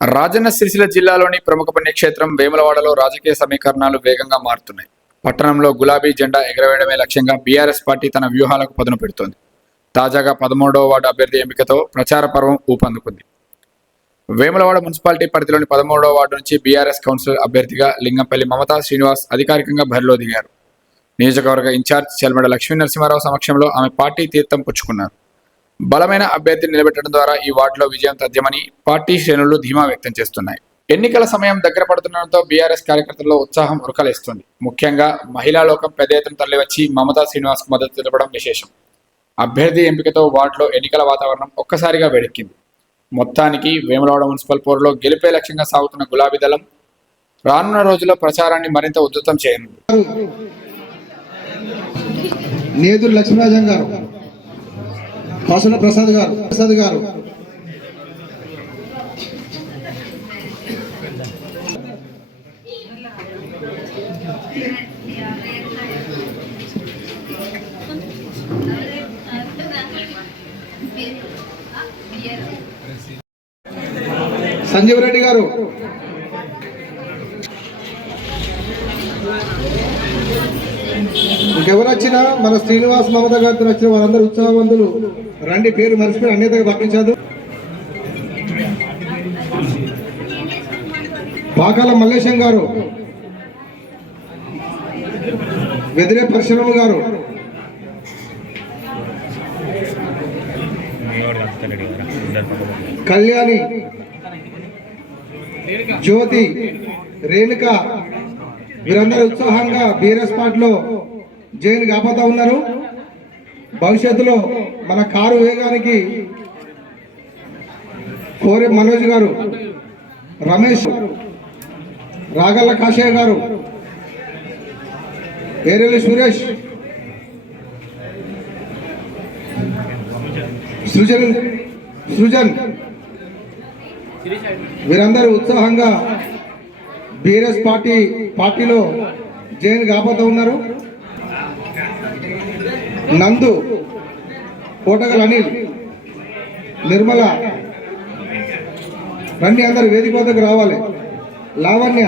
రాజన్న సిరిసిల్ల జిల్లాలోని ప్రముఖ పుణ్యక్షేత్రం వేములవాడలో రాజకీయ సమీకరణాలు వేగంగా మారుతున్నాయి. పట్టణంలో గులాబీ జెండా ఎగరవేయడమే లక్ష్యంగా బీఆర్ఎస్ పార్టీ తన వ్యూహాలకు పదును పెడుతోంది. తాజాగా పదమూడవ వార్డు అభ్యర్థి ఎంపికతో ప్రచార పర్వం ఊపందుకుంది. వేములవాడ మున్సిపాలిటీ పరిధిలోని పదమూడవ వార్డు నుంచి బీఆర్ఎస్ కౌన్సిలర్ అభ్యర్థిగా లింగంపల్లి మమతా శ్రీనివాస్ అధికారికంగా బరిలో దిగారు. నియోజకవర్గ ఇన్ఛార్జ్ చెల్మడ లక్ష్మీ నరసింహారావు సమక్షంలో ఆమె పార్టీ తీర్థం పుచ్చుకున్నారు. బలమైన అభ్యర్థిని నిలబెట్టడం ద్వారా ఈ వార్డులో విజయం తథ్యమని పార్టీ శ్రేణులు ధీమా వ్యక్తం చేస్తున్నాయి. ఎన్నికల సమయం దగ్గర పడుతుండటంతో బీఆర్ఎస్ కార్యకర్తల్లో ఉత్సాహం ఉరకలేస్తుంది. ముఖ్యంగా మహిళా లోకం పెద్ద ఎత్తున తరలివచ్చి మమతా శ్రీనివాస్ మద్దతు తెలపడం విశేషం. అభ్యర్థి ఎంపికతో వార్డులో ఎన్నికల వాతావరణం ఒక్కసారిగా వేడెక్కింది మొత్తానికి వేములవాడ మున్సిపల్ పోరులో గెలిపే లక్ష్యంగా సాగుతున్న గులాబీ దళం రానున్న రోజుల్లో ప్రచారాన్ని మరింత ఉధృతం చేయనుంది. నేదు లక్ష్మీరాజన్ గారు హాసుల ప్రసాద్ గారు ప్రసాద్ గారు. సంజీవ్ రెడ్డి గారు. ఎవరు వచ్చినా మన శ్రీనివాస్ మమత గారితో వచ్చిన వారందరూ ఉత్సాహవంతులు. రండి పేరు మర్చిపోయి అన్యతగా పంపించదు పాకాల మల్లేశం గారు వెదిరే పరిశ్రమ గారు. కళ్యాణి జ్యోతి రేణుక వీరందరూ ఉత్సాహంగా బీరస్ పాట్లో జైలు కాపోతా ఉన్నారు. భవిష్యత్తులో మన కారు వేగానికి కోరి మనోజ్ గారు రమేష్ రాగల్ల కాశయ్య గారు ఏరెల్లి సురేష్ సృజన్ సృజన్ వీరందరూ ఉత్సాహంగా బీఆర్ఎస్ పార్టీ పార్టీలో జైన్ కాపోతూ ఉన్నారు. నందు కోటగల్ అనిల్ నిర్మల రండి అందరు వేదిక వద్దకు రావాలి. లావణ్య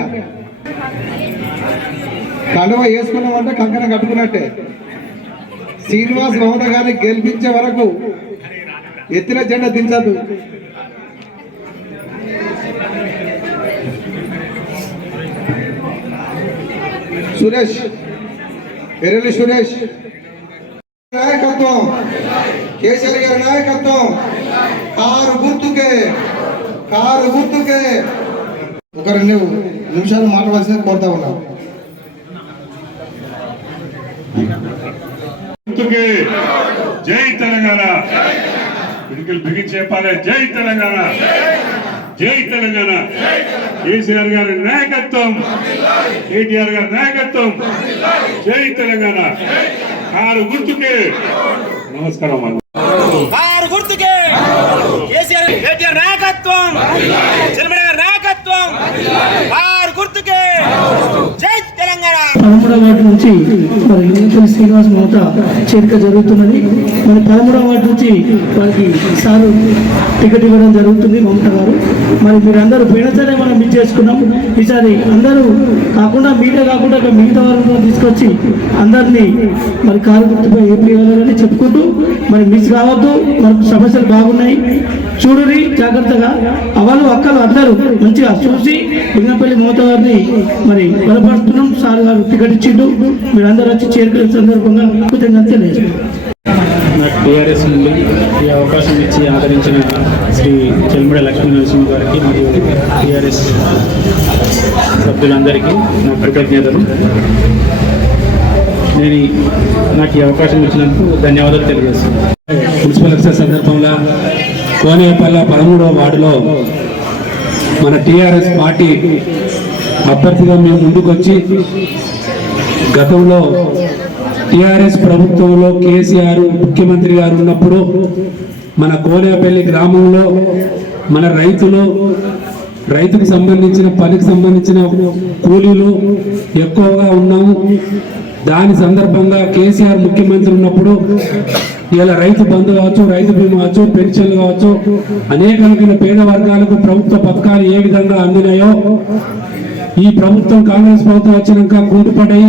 కండవ వేసుకున్నామంటే కంకణం కట్టుకున్నట్టే. శ్రీనివాస్ మమత గారిని గెలిపించే వరకు ఎత్తిన జెండా దించదు. సురేష్ ఎర్రలి సురేష్ నాయకత్వం. కేసీఆర్ గారి నాయకత్వం. కారు గుర్తుకే కారు గుర్తుకే. ఒక రెండు నిమిషాలు మాట్లాడాల్సింది కోరుతా ఉన్నాం. గుర్తుకే. జై తెలంగాణ. పిడికిలు బిగించి చెప్పాలి. జై తెలంగాణ. జై తెలంగాణ. కేసీఆర్ గారి నాయకత్వం. కేటీఆర్ గారి నాయకత్వం. జై తెలంగాణ. కారు గుర్తుకి. నమస్కారం అన్న కారు గుర్తుకే కేసీఆర్ కేటీఆర్ నాయకత్వం చంద్రబాబు గారి నాయకత్వం కారు గుర్తుకే జై తెలంగాణ పదమూడవ వార్డు నుంచి మరి లింగపల్లి శ్రీనివాస్ మమత చేరిక జరుగుతున్నది. మరి పదమూడవ వార్డు నుంచి వారికి సారు టికెట్ ఇవ్వడం జరుగుతుంది మమత గారు. మరి మీరందరూ పోయినసారి మనం మిస్ చేసుకున్నాం. ఈసారి అందరూ కాకుండా మీరే కాకుండా మిగతా వారిని కూడా తీసుకొచ్చి అందరినీ మరి కారు గుర్తుపై ఏపీ వెళ్ళాలని చెప్పుకుంటూ మరి మిస్ కావద్దు. మనకు సమస్యలు బాగున్నాయి. చూడురి జాగ్రత్తగా. అవలు అక్కలు అందరూ మంచిగా చూసి లింగంపల్లి మమత గారిని మరి బలపరుస్తున్నాం. సార్ గారు టికెట్ ఇచ్చిండు. మీరందరూ వచ్చి చేరుకునే సందర్భంగా కృతజ్ఞత తెలియజేస్తున్నాం. నాకు టీఆర్ఎస్ నుండి ఈ అవకాశం ఇచ్చి ఆదరించిన శ్రీ చెల్మిడ లక్ష్మీ నరసింహ గారికి మరియు టీఆర్ఎస్ సభ్యులందరికీ నా కృతజ్ఞతలు. నేను నాకు ఈ అవకాశం ఇచ్చినందుకు ధన్యవాదాలు తెలియజేస్తున్నాను. మున్సిపల్ ఎలక్షన్ సందర్భంగా కోనేపల్ల పదమూడవ వార్డులో మన టీఆర్ఎస్ పార్టీ అభ్యర్థిగా మేము ముందుకొచ్చి గతంలో టీఆర్ఎస్ ప్రభుత్వంలో కేసీఆర్ ముఖ్యమంత్రి గారు ఉన్నప్పుడు మన కోనేపల్లి గ్రామంలో మన రైతులు రైతుకు సంబంధించిన పనికి సంబంధించిన కూలీలు ఎక్కువగా ఉన్నాము. దాని సందర్భంగా కేసీఆర్ ముఖ్యమంత్రి ఉన్నప్పుడు ఇలా రైతు బంధు కావచ్చు రైతు బీమా కావచ్చు పెన్షన్లు కావచ్చు అనేక రకమైన పేద వర్గాలకు ప్రభుత్వ పథకాలు ఏ విధంగా అందినాయో ఈ ప్రభుత్వం కాంగ్రెస్ ప్రభుత్వం వచ్చినాక కూటుపడి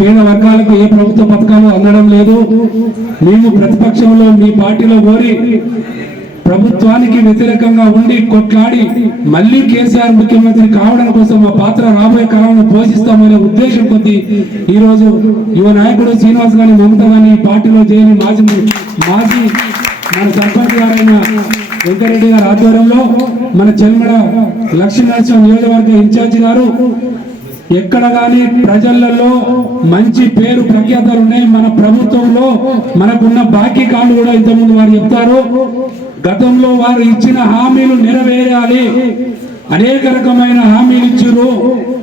పేద వర్గాలకు ఏ ప్రభుత్వ పథకాలు అందడం లేదు. మేము ప్రతిపక్షంలో మీ పార్టీలో కోరి ప్రభుత్వానికి వ్యతిరేకంగా ఉండి కొట్లాడి మళ్ళీ కేసీఆర్ ముఖ్యమంత్రి కావడం కోసం మా పాత్ర రాబోయే కాలంలో పోషిస్తామనే ఉద్దేశం కొద్ది ఈ రోజు యువ నాయకుడు శ్రీనివాస్ గాని మమత గాని పార్టీలో చేయని మాజీ మాజీ మన సర్పంచ్ గారైన వెంకరెడ్డి గారి ఆధ్వర్యంలో మన చెల్మడ లక్ష్మీనరసింహ నియోజకవర్గ ఇన్ఛార్జి గారు ఎక్కడ కానీ ప్రజలలో మంచి పేరు ప్రఖ్యాతలు ఉన్నాయి. మన ప్రభుత్వంలో మనకున్న బాకీ కాళ్ళు కూడా ఇంతకుముందు వారు చెప్తారు. గతంలో వారు ఇచ్చిన హామీలు నెరవేరాలి. అనేక రకమైన హామీలు ఇచ్చారు.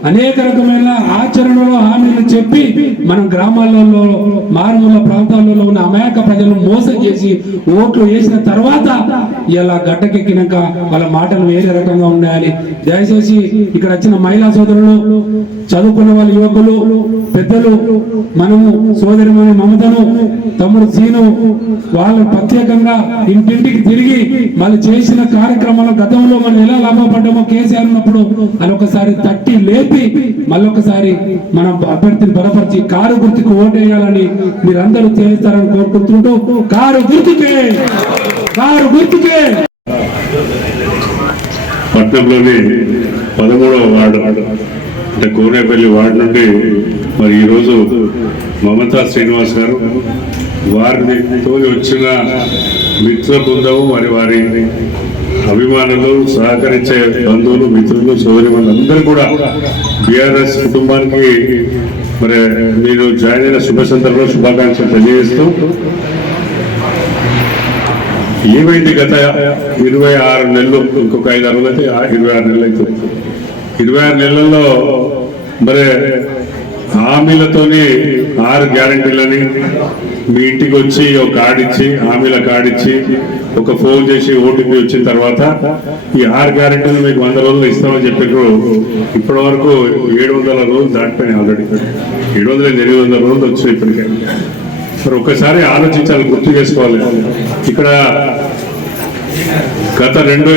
అనేక రకమైన ఆచరణలో హామీలు చెప్పి మన గ్రామాలలో మారుమూల ప్రాంతాలలో ఉన్న అమాయక ప్రజలను మోసం చేసి ఓట్లు వేసిన తర్వాత ఇలా గడ్డకెక్కినాక వాళ్ళ మాటలు వేరే రకంగా ఉండాలి దయచేసి ఇక్కడ వచ్చిన మహిళా సోదరులు చదువుకున్న వాళ్ళ యువకులు పెద్దలు మనము సోదరిమణి మమతను తమ్ముడు సీను వాళ్ళు ప్రత్యేకంగా ఇంటింటికి తిరిగి వాళ్ళు చేసిన కార్యక్రమాల గతంలో మనం ఎలా లాభపడ్డామో కేసీఆర్ ఉన్నప్పుడు అని ఒకసారి తట్టి లేపి మళ్ళొకసారి మనం అభ్యర్థిని బలపరిచి కారు గుర్తుకు ఓటేయాలని మీరందరూ చేస్తారని కోరుకుంటుంటూ కారు గుర్తుకే! కారు గుర్తుకే! పట్నంలోని పదమూడవ వార్డు అంటే కోనేపల్లి వార్డు నుండి మరి ఈరోజు మమతా శ్రీనివాస్ గారు వారిని తోలి వచ్చిన మిత్ర బృందము మరి వారి అభిమానులు సహకరించే బంధువులు మిత్రులు సోదరి వాళ్ళందరూ కూడా బీఆర్ఎస్ కుటుంబానికి మరి మీరు జాయిన్ అయిన శుభ సందర్భంలో శుభాకాంక్షలు తెలియజేస్తూ ఏమైంది గత ఇరవై ఆరు నెలలు ఇంకొక ఐదు ఆరు అయితే ఇరవై ఆరు నెలలు అవుతుంది ఇరవై ఆరు నెలల్లో మరి హామీలతోని ఆరు గ్యారంటీలని మీ ఇంటికి వచ్చి ఒక కార్డు ఇచ్చి హామీల కార్డు ఇచ్చి ఒక ఫోన్ చేసి ఓటీపీ వచ్చిన తర్వాత ఈ ఆరు గ్యారెంటీలు మీకు వంద రోజులు ఇస్తామని చెప్పారు ఇప్పటి వరకు ఏడు వందల రోజులు దాటిపోయినాయి ఆల్రెడీ ఏడు వందల ఎనిమిది వందల రోజులు వచ్చినాయి ఇప్పటికే. మరి ఒక్కసారి ఆలోచించాలి గుర్తు చేసుకోవాలి. ఇక్కడ గత రెండు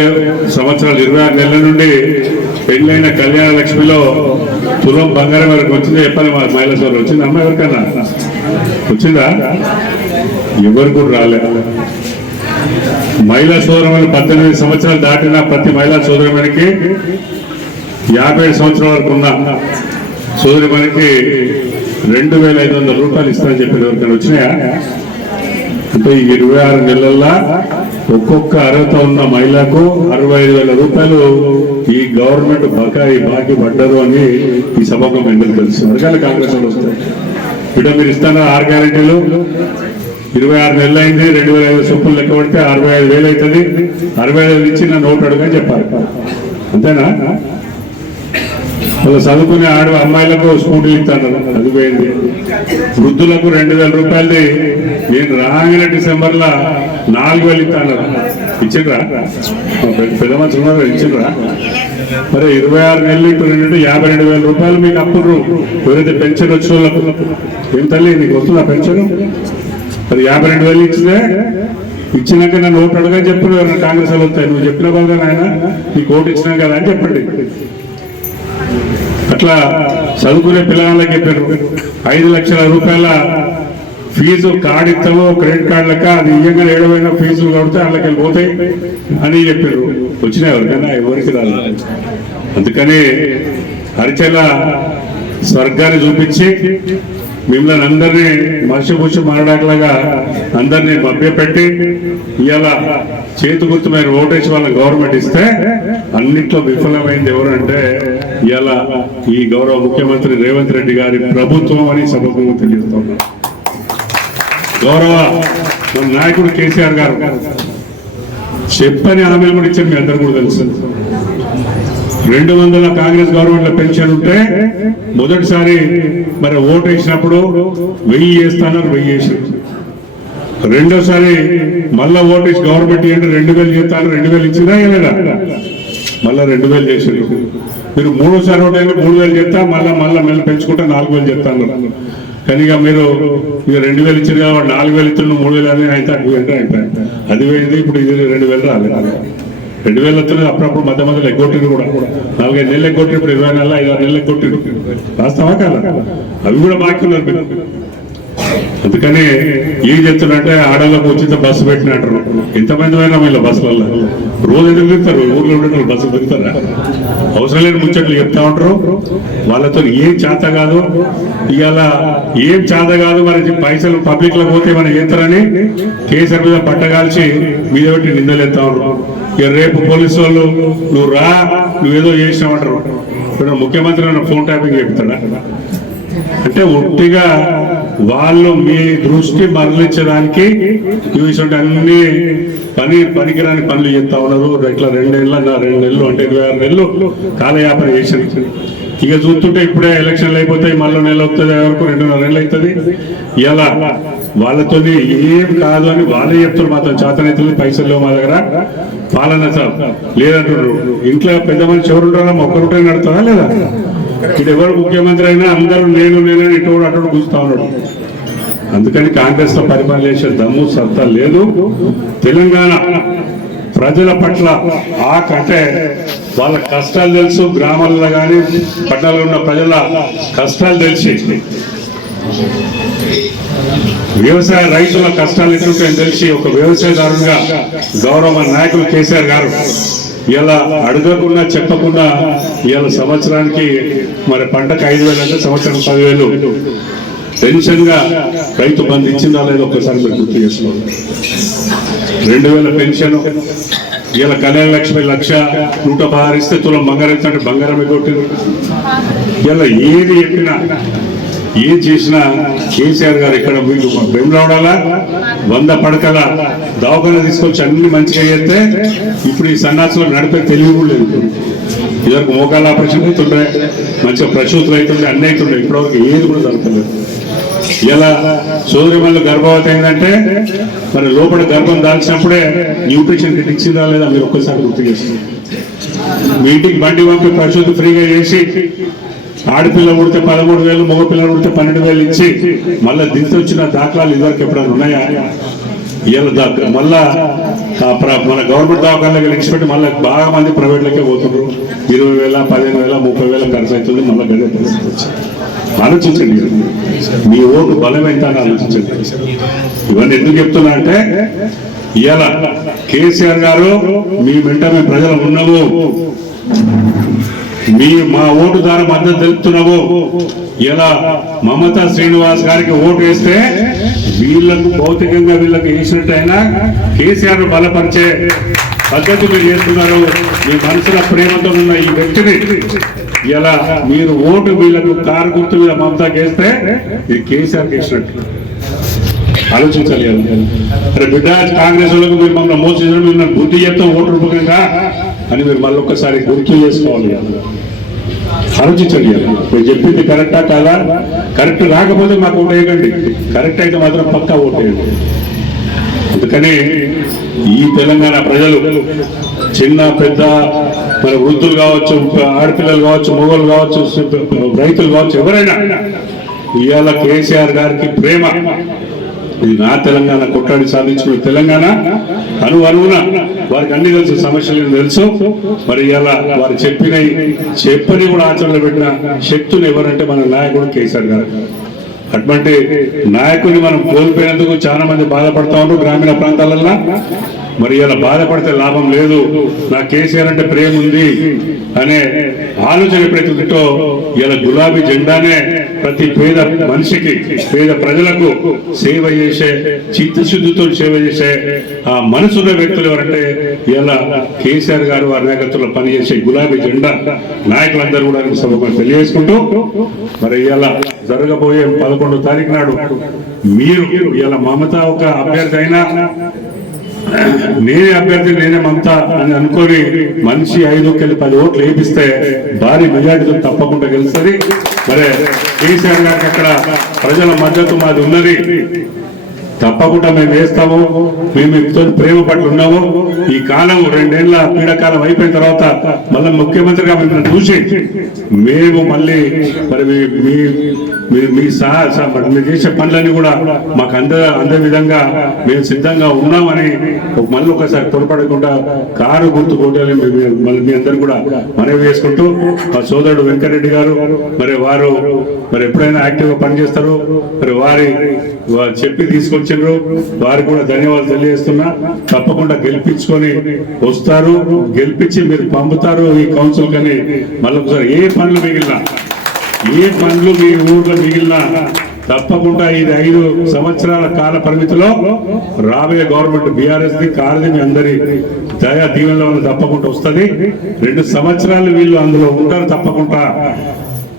సంవత్సరాలు ఇరవై ఆరు నెలల నుండి పెళ్ళైన కళ్యాణ లక్ష్మిలో తులం బంగారం వరకు వచ్చిందా చెప్పాలి మా మహిళా సోదరు వచ్చింది అమ్మాయి ఎవరికన్నా? వచ్చిందా? ఎవరు కూడా రాలేదు మహిళా సోదరమని పద్దెనిమిది సంవత్సరాలు దాటిన ప్రతి మహిళా సోదరమనికి యాభై ఏడు సంవత్సరాల వరకు ఉన్న సోదరి రెండు వేల ఐదు వందల రూపాయలు ఇస్తారని చెప్పిన ఎవరికైనా వచ్చినాయా? అంటే ఈ ఇరవై ఆరు నెలల్లో ఒక్కొక్క అర్హత ఉన్న మహిళకు అరవై ఐదు వేల రూపాయలు ఈ గవర్నమెంట్ బకాయి బాకీ పడ్డరు అని ఈ సభకు మెండలు తెలుసు వర్గాలు కాంగ్రెస్ వాళ్ళు వస్తాయి ఇటు మీరు ఇస్తాను ఆరు గ్యారెంటీలు? ఇరవై ఆరు నెలలు అయింది రెండు వేల ఐదు సొప్పులు లెక్క పడితే అరవై ఐదు వేలు అవుతుంది అరవై ఐదు ఇచ్చి నా నోట్ అడుగని చెప్పాలి. అంతేనా? అలా చదువుకునే ఆడ అమ్మాయిలకు స్కూటీలు ఇస్తాను అది పోయింది వృద్ధులకు రెండు వేల రూపాయలది. నేను రాగానే డిసెంబర్లో నాలుగు వేలు ఇస్తాను ఇచ్చిండ్రా? పెద్ద- మనుషులు ఉన్నారు ఇచ్చిండ్రా? మరి ఇరవై ఆరు నెలలు ఇప్పుడు ఏంటంటే యాభై రెండు వేల రూపాయలు మీకు అప్పుడు ఎవరైతే పెన్షన్ వచ్చిన ఏం తల్లి నీకు వస్తుందా పెన్షన్? మరి యాభై రెండు వేలు ఇచ్చితే ఇచ్చినాక నన్ను ఓటు అడగని చెప్పిన కాంగ్రెస్ వాళ్ళు వస్తాయి నువ్వు చెప్పిన బాగా ఆయన నీకు ఓటు ఇచ్చినా కదా అని చెప్పండి. అట్లా చదువుకునే పిల్లలకి చెప్పారు. ఐదు లక్షల రూపాయల ఫీజు కార్డు ఇస్తాము క్రెడిట్ కార్డు లెక్క. అది ఇయ్యంగా ఏడవైనా ఫీజులు కడితే వాళ్ళకి వెళ్ళి పోతాయి అని చెప్పారు. వచ్చినాయి ఎవరికైనా? ఎవరికి రాలేదు. అందుకని హరిచల స్వర్గాన్ని చూపించి మిమ్మల్ని అందరినీ మనిషి పుష్టి మారడాకలాగా అందరినీ మభ్యపెట్టి ఇలా చేతి గుర్తు మీరు ఓటేసి వాళ్ళ గవర్నమెంట్ ఇస్తే అన్నిట్లో విఫలమైంది ఎవరంటే ఇలా ఈ గౌరవ ముఖ్యమంత్రి రేవంత్ రెడ్డి గారి ప్రభుత్వం అని సభకు తెలియజేస్తున్నా గౌరవ మన నాయకుడు కేసీఆర్ గారు చెప్పని హామీలు కూడా ఇచ్చారు మీ అందరు కూడా తెలుసు. రెండు వందల కాంగ్రెస్ గవర్నమెంట్లో పెన్షన్ ఉంటే మొదటిసారి మరి ఓటు వేసినప్పుడు వెయ్యి వేస్తానని వెయ్యి వేసారు రెండోసారి మళ్ళా ఓటు వేసి గవర్నమెంట్ ఏంటి రెండు వేలు చేస్తాను రెండు వేలు ఇచ్చిందా ఏలేదా మళ్ళా రెండు వేలు చేసారు మీరు మూడోసారి ఓటు మూడు వేలు చేస్తా మళ్ళా మళ్ళా మెల్ల పెంచుకుంటే నాలుగు వేలు చేస్తాను కానీ ఇక మీరు ఇక రెండు వేలు ఇచ్చారు కాబట్టి నాలుగు వేలు ఇచ్చిన మూడు వేలు అని అయితే అది పోయింది ఇప్పుడు ఇది రెండు వేలు రాలేదు. రెండు వేల వచ్చిన అప్పుడప్పుడు మధ్య మధ్యలో ఎగ్గొట్టింది కూడా. నాలుగైదు నెలలు ఎగ్గొట్టి ఇప్పుడు ఇరవై నెలలు ఐదు ఆరు నెలలు ఎగ్గొట్టిండు రాస్తావా కాదా? అవి కూడా బాకీ ఉన్నారు అందుకని ఏం చెప్తున్నట్టే ఆడవాళ్ళకు ఉచిత బస్సు పెట్టినట్టు ఎంతమంది అయినా వీళ్ళ బస్సులలో రోజు ఎందుకు తిరుగుతారు? ఊర్లో ఉండే బస్సు తిరుగుతారా? అవసరం లేని ముచ్చట్లు చెప్తా ఉంటారు. వాళ్ళతో ఏం చేత కాదు. ఇవాళ ఏం చేత కాదు మరి పైసలు పబ్లిక్లో పోతే మనం చేస్తారని కేసీఆర్ మీద పట్టగాల్చి మీద పెట్టి నిందలు ఎత్తా ఉంటారు ఇక రేపు పోలీసు వాళ్ళు నువ్వు రా నువ్వేదో చేసినావంటారు ముఖ్యమంత్రి ఫోన్ ట్యాపింగ్ చెప్తాడా అంటే ఒట్టిగా వాళ్ళు మీ దృష్టి మరలించడానికి ఇటువంటి అన్ని పని పనికిరాని పనులు చేస్తా ఉన్నారు. ఇట్లా రెండేళ్ళ రెండు నెలలు అంటే ఇరవై ఆరు నెలలు కాలయాపన చేసిన ఇక చూస్తుంటే ఇప్పుడే ఎలక్షన్లు అయిపోతాయి మళ్ళీ నెల అవుతుంది వరకు రెండున్నర నెలలు అవుతుంది. ఇలా వాళ్ళతో ఏం కాదు అని వాళ్ళే చెప్తారు మాత్రం. చేతనైతుంది పైసలు మా దగ్గర. పాలన సార్ లేదంటున్నారు. ఇంట్లో పెద్ద మనిషి ఎవరు ఉంటారో? ఒక్కరుంటే నడుతుందా లేదా? ఇది ఎవరు ముఖ్యమంత్రి అయినా అందరూ నేను నేనని ఇటు అటు కూర్చుతా ఉన్నాడు. అందుకని కాంగ్రెస్లో పరిపాలన దమ్ము సత్తా లేదు. తెలంగాణ ప్రజల పట్ల ఆ కంటే వాళ్ళ కష్టాలు తెలుసు గ్రామాల్లో కానీ పట్టణాల్లో ఉన్న ప్రజల కష్టాలు తెలిసి. వ్యవసాయ రైతుల కష్టాలు ఎట్లుంటాయని తెలిసి ఒక వ్యవసాయదారుగా గౌరవ నాయకులు కేసీఆర్ గారు ఇలా అడగకుండా చెప్పకుండా ఇలా సంవత్సరానికి మరి పంటకు ఐదు వేలు అంటే సంవత్సరం పదివేలు. పెన్షన్గా రైతు బంధు ఇచ్చిందా లేదా ఒకసారి మీరు గుర్తు చేసుకోండి. రెండు వేల పెన్షన్ ఇలా కళ్యాణ లక్ష్మి లక్ష నూట పదహారు ఇస్తే తులం బంగారం ఇస్తే బంగారం కొట్టింది ఇలా ఏది చెప్పినా ఏం చేసినా కేసీఆర్ గారు ఇక్కడ వీళ్ళు బెంగళూడాలా వంద పడకల దవాఖాన తీసుకొచ్చి అన్ని మంచిగా చేస్తే ఇప్పుడు ఈ సన్నాసులు నడిపే తెలివి కూడా లేదు. ఇదివరకు మోకాళ్ళ ఆపరేషన్ అవుతుండే మంచిగా ప్రసూతులు అవుతుండే అన్ని అవుతుండే ఇప్పటివరకు ఏది కూడా జరుగుతలేదు ఇలా సోదరి వల్ల గర్భవతి అయిందంటే మరి లోపల గర్భం దాల్చినప్పుడే న్యూట్రిషన్ కిట్ ఇచ్చిందా లేదా మీరు ఒక్కసారి గుర్తు చేస్తుంది మీ ఇంటికి బండి పంపి ప్రసూతి ఫ్రీగా చేసి ఆడపిల్ల పుడితే పదమూడు వేలు మగ పిల్లలు పుడితే పన్నెండు వేలు ఇచ్చి మళ్ళీ దించి వచ్చిన దాఖలాలు ఇదివరకు ఎప్పుడైనా ఉన్నాయా? ఇవాళ దాకా మళ్ళా మన గవర్నమెంట్ దవాఖానలకు లెక్స్ పెట్టి మళ్ళీ బాగా మంది ప్రైవేట్లకే పోతున్నారు ఇరవై వేల పదిహేను వేల ముప్పై వేల ఖర్చు అవుతుంది మళ్ళీ గదే పరిస్థితి ఆలోచించండి. మీ ఓటు బలం ఎంత అని ఆలోచించండి. ఇవన్నీ ఎందుకు చెప్తున్నా అంటే ఇవాళ కేసీఆర్ గారు మీ వెంట మేము ప్రజలు ఉన్నాము మీ మా ఓటు ద్వారా మద్దతు తెలుపుతున్నావు ఇలా మమతా శ్రీనివాస్ గారికి ఓటు వేస్తే వీళ్ళకు భౌతికంగా వీళ్ళకి వేసినట్టయినా కేసీఆర్ బలపరిచే పద్ధతి మీరు చేస్తున్నారు. మీ మనసుల ప్రేమతో ఉన్న ఈ వ్యక్తిని ఇలా మీరు ఓటు వీళ్ళకు కారు గుర్తు మీద మమతా వేస్తే ఇది కేసీఆర్ వేసినట్టు ఆలోచించాలి అరే బిడ్డ కాంగ్రెస్ వాళ్ళకు మీరు మమ్మల్ని మోసించడం మీరు నన్ను బుద్ధి చెప్తాం ఓటు రూపకంగా అని మీరు మళ్ళీ ఒక్కసారి గుర్తు చేసుకోవాలి ఆలోచించండి మీరు చెప్పింది కరెక్టా కాదా? కరెక్ట్ రాకపోతే మాకు ఓటు వేయకండి. కరెక్ట్ అయితే మాత్రం పక్కా ఓటు వేయండి. అందుకని ఈ తెలంగాణ ప్రజలు చిన్న పెద్ద మన వృద్ధులు కావచ్చు ఆడపిల్లలు కావచ్చు మొగలు కావచ్చు రైతులు కావచ్చు ఎవరైనా ఇవాళ కేసీఆర్ గారికి ప్రేమ. ఇది నా తెలంగాణ కొట్టాడి సాధించిన తెలంగాణ. అను అనువున వారికి అన్ని తెలుసు సమస్యలు తెలుసు. మరి ఇలా వారు చెప్పిన చెప్పని కూడా ఆచరణలో పెట్టిన శక్తులు ఎవరంటే మన నాయకుడు కేసీఆర్ గారు. అటువంటి నాయకుడిని మనం కోల్పోయినందుకు చాలా మంది బాధపడతా ఉన్నారు గ్రామీణ ప్రాంతాలలో మరి ఇలా బాధపడితే లాభం లేదు. నా కేసీఆర్ అంటే ప్రేమ ఉంది అనే ఆలోచన ఎప్పుడైతే ఉందో ఇలా గులాబీ జెండానే ప్రతి పేద మనిషికి పేద ప్రజలకు సేవ చేసే చిత్తశుద్ధితో సేవ చేసే ఆ మనసున్న వ్యక్తులు ఎవరంటే ఇలా కేసీఆర్ గారు వారి నాయకత్వంలో పనిచేసే గులాబీ జెండా నాయకులందరూ కూడా సభకు తెలియజేసుకుంటూ మరి ఇలా జరగబోయే పదకొండో తారీఖు నాడు మీరు ఇలా మమత ఒక అభ్యర్థి అయినా నేనే అభ్యర్థి నేనే మమత అని అనుకొని మనిషి ఐదు కెళ్ళి పది ఓట్లు వేపిస్తే భారీ మెజార్టీతో తప్పకుండా గెలుస్తుంది. మరి కేసీఆర్ గారికి అక్కడ ప్రజల మద్దతు మాది ఉన్నది. తప్పకుండా మేము వేస్తాము. మేము మీతో ప్రేమ పట్ల ఉన్నాము. ఈ కాలం రెండేళ్ళ పీడకాలం అయిపోయిన తర్వాత మళ్ళీ ముఖ్యమంత్రిగా మిమ్మల్ని చూసి మేము మళ్ళీ మరి మీ- మీ మీ- సహా మీరు చేసే పనులన్నీ కూడా మాకు అంద అందే విధంగా మేము సిద్ధంగా ఉన్నామని మళ్ళీ ఒకసారి పొరపడకుండా కారు గుర్తు కోటాలి మళ్ళీ మీ అందరు కూడా మనవి చేసుకుంటూ మా సోదరుడు వెంకరెడ్డి గారు మరి వారు మరి ఎప్పుడైనా యాక్టివ్గా పనిచేస్తారు. మరి వారి వారు చెప్పి తీసుకొచ్చిండ్రు వారికి కూడా ధన్యవాదాలు తెలియజేస్తున్నా. తప్పకుండా గెలిపించుకొని వస్తారు. గెలిపించి మీరు పంపుతారు ఈ కౌన్సిల్ కానీ. మళ్ళీ ఒకసారి ఏ పనులు మిగిలినా ఏ పనులు మీ ఊర్లో మిగిలినా తప్పకుండా ఇది ఐదు సంవత్సరాల కాల పరిమితిలో రాబోయే గవర్నమెంట్ బీఆర్ఎస్ ది కారది మీ అందరి దయా దీవెనలో తప్పకుండా వస్తది. రెండు సంవత్సరాలు వీళ్ళు అందులో ఉంటారు తప్పకుండా.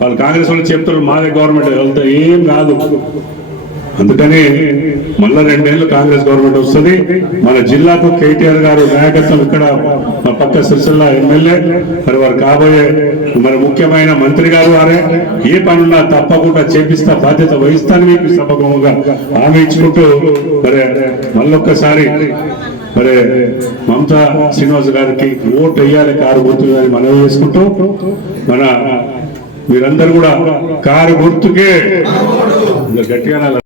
వాళ్ళు కాంగ్రెస్ వాళ్ళు చెప్తారు మాదే గవర్నమెంట్. వెళ్తే ఏం కాదు. అందుకని మళ్ళా రెండేళ్ళు కాంగ్రెస్ గవర్నమెంట్ వస్తుంది. మన జిల్లాకు కేటీఆర్ గారు నాయకత్వం ఇక్కడ మా పక్క సిరిసిల్ల ఎమ్మెల్యే మరి వారు కాబోయే మరి ముఖ్యమైన మంత్రి గారు వారే. ఏ పనున్నా తప్పకుండా చేపిస్తా బాధ్యత వహిస్తాను మీకు సభగముగా హామీ ఇచ్చుకుంటూ మరి మళ్ళొక్కసారి మరి మమతా శ్రీనివాస్ గారికి ఓటు వేయాలి కారు గుర్తుందని మనవి చేసుకుంటూ మన మీరందరూ కూడా కారు గుర్తుకే. గట్టిగా